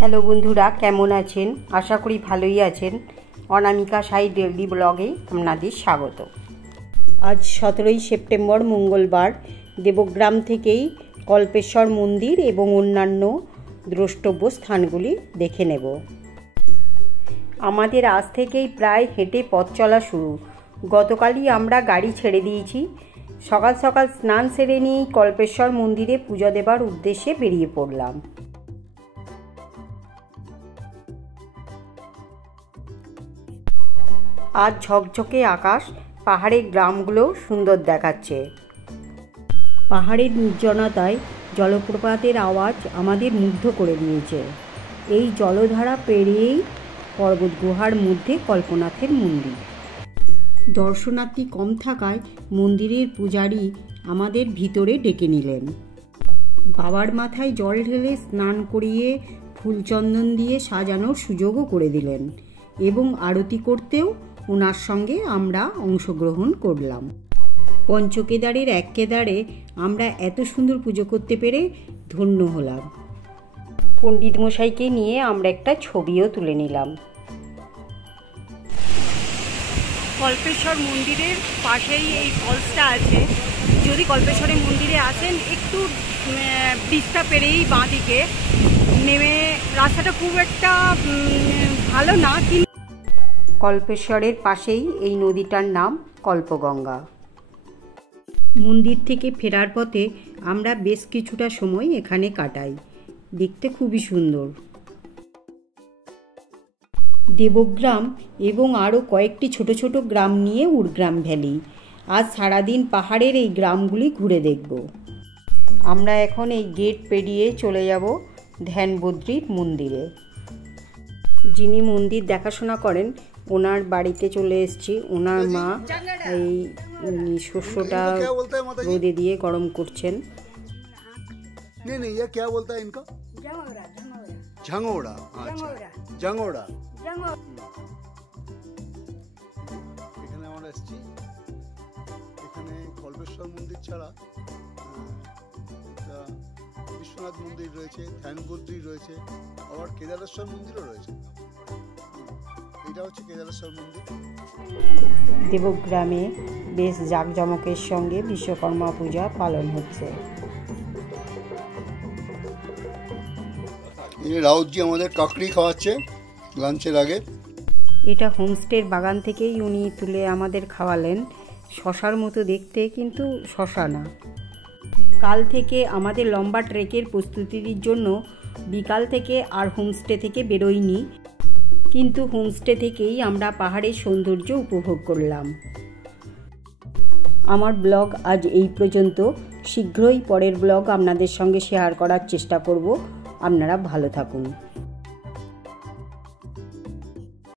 Hello বন্ধুরা, কেমন আছেন? আশা করি ভালোই আছেন। অনামিকা সাই ডেইলি ব্লগে আপনাদের স্বাগত। আজ 17ই সেপ্টেম্বর মঙ্গলবার দেবগ্রাম থেকেই কল্পেশ্বর মন্দির এবং অন্যান্য দ্রষ্টব্য স্থানগুলি দেখে নেব। আমাদের আজ থেকেই প্রায় হেঁটে পথ চলা শুরু। গতকালই আমরা গাড়ি ছেড়ে দিয়েছি। সকাল সকাল স্নান সেরে নিয়েই কল্পেশ্বর মন্দিরে পুজো দেবার উদ্দেশ্যে বেরিয়ে পড়লাম। আজ ঝকঝকে আকাশ, পাহাড়ের গ্রামগুলো সুন্দর দেখাচ্ছে। পাহাড়ের নির্জনতায় জলপ্রপাতের আওয়াজ আমাদের মুগ্ধ করে দিয়েছে। এই জলধারা পেরিয়েই পর্বত গুহার মধ্যে কল্পনাথের মন্দির। দর্শনার্থী কম থাকায় মন্দিরের পূজারী আমাদের ভিতরে ডেকে নিলেন। বাবার মাথায় জল ঢেলে স্নান করিয়ে ফুলচন্দন দিয়ে সাজানোর সুযোগও করে দিলেন এবং আরতি করতেও ওনার সঙ্গে আমরা অংশগ্রহণ করলাম। পঞ্চকেদারের এক কেদারে আমরা এত সুন্দর পুজো করতে পেরে ধন্য হলাম। পণ্ডিত মশাইকে নিয়ে আমরা একটা ছবিও তুলে নিলাম। কল্পেশ্বর মন্দিরের পাশেই এই ফলসটা আছে। যদি কল্পেশ্বরের মন্দিরে আসেন, একটু ব্রিজটা পেরেই বাঁ দিকে নেমে, রাস্তাটা খুব একটা ভালো না, কিন্তু কল্পেশ্বরের পাশেই এই নদীটার নাম কল্পগঙ্গা। মন্দির থেকে ফেরার পথে আমরা বেশ কিছুটা সময় এখানে কাটাই। দেখতে খুবই সুন্দর। দেবগ্রাম এবং আরও কয়েকটি ছোট ছোট গ্রাম নিয়ে উড়গ্রাম ভ্যালি। আজ সারাদিন পাহাড়ের এই গ্রামগুলি ঘুরে দেখব। আমরা এখন এই গেট পেরিয়ে চলে যাব ধ্যানবদ্রীর মন্দিরে। যিনি মন্দির দেখাশোনা করেন ওনার বাড়িতে চলে এসেছি। ওনার মা এই শস্যটা রোদে দিয়ে গরম করছেন। ঝাঙ্গোড়া, ঝাঙ্গোড়া। এখানে আমরা এসেছি। এখানে কল্পেশ্বর মন্দির ছাড়া একটা বিশ্বনাথ মন্দির রয়েছে, ধ্যানবদ্রী রয়েছে, আবার কেদারেশ্বর মন্দিরও রয়েছে। এটা হচ্ছে কেদারেশ্বর মন্দির। দেবগ্রামে বেশ জাঁকজমকের সঙ্গে বিশ্বকর্মা পূজা পালন হচ্ছে। রাউতজি আমাদের কাকড়ি খাওয়াচ্ছে লাঞ্চের আগে। এটা হোমস্টের বাগান থেকেই উনি তুলে আমাদের খাওয়ালেন। শশার মতো দেখতে, কিন্তু শশা না। কাল থেকে আমাদের লম্বা ট্রেকের প্রস্তুতির জন্য বিকাল থেকে আর হোমস্টে থেকে বেরোইনি, কিন্তু হোমস্টে থেকেই আমরা পাহাড়ের সৌন্দর্য উপভোগ করলাম। আমার ব্লগ আজ এই পর্যন্ত। শীঘ্রই পরের ব্লগ আপনাদের সঙ্গে শেয়ার করার চেষ্টা করব। আপনারা ভালো থাকুন।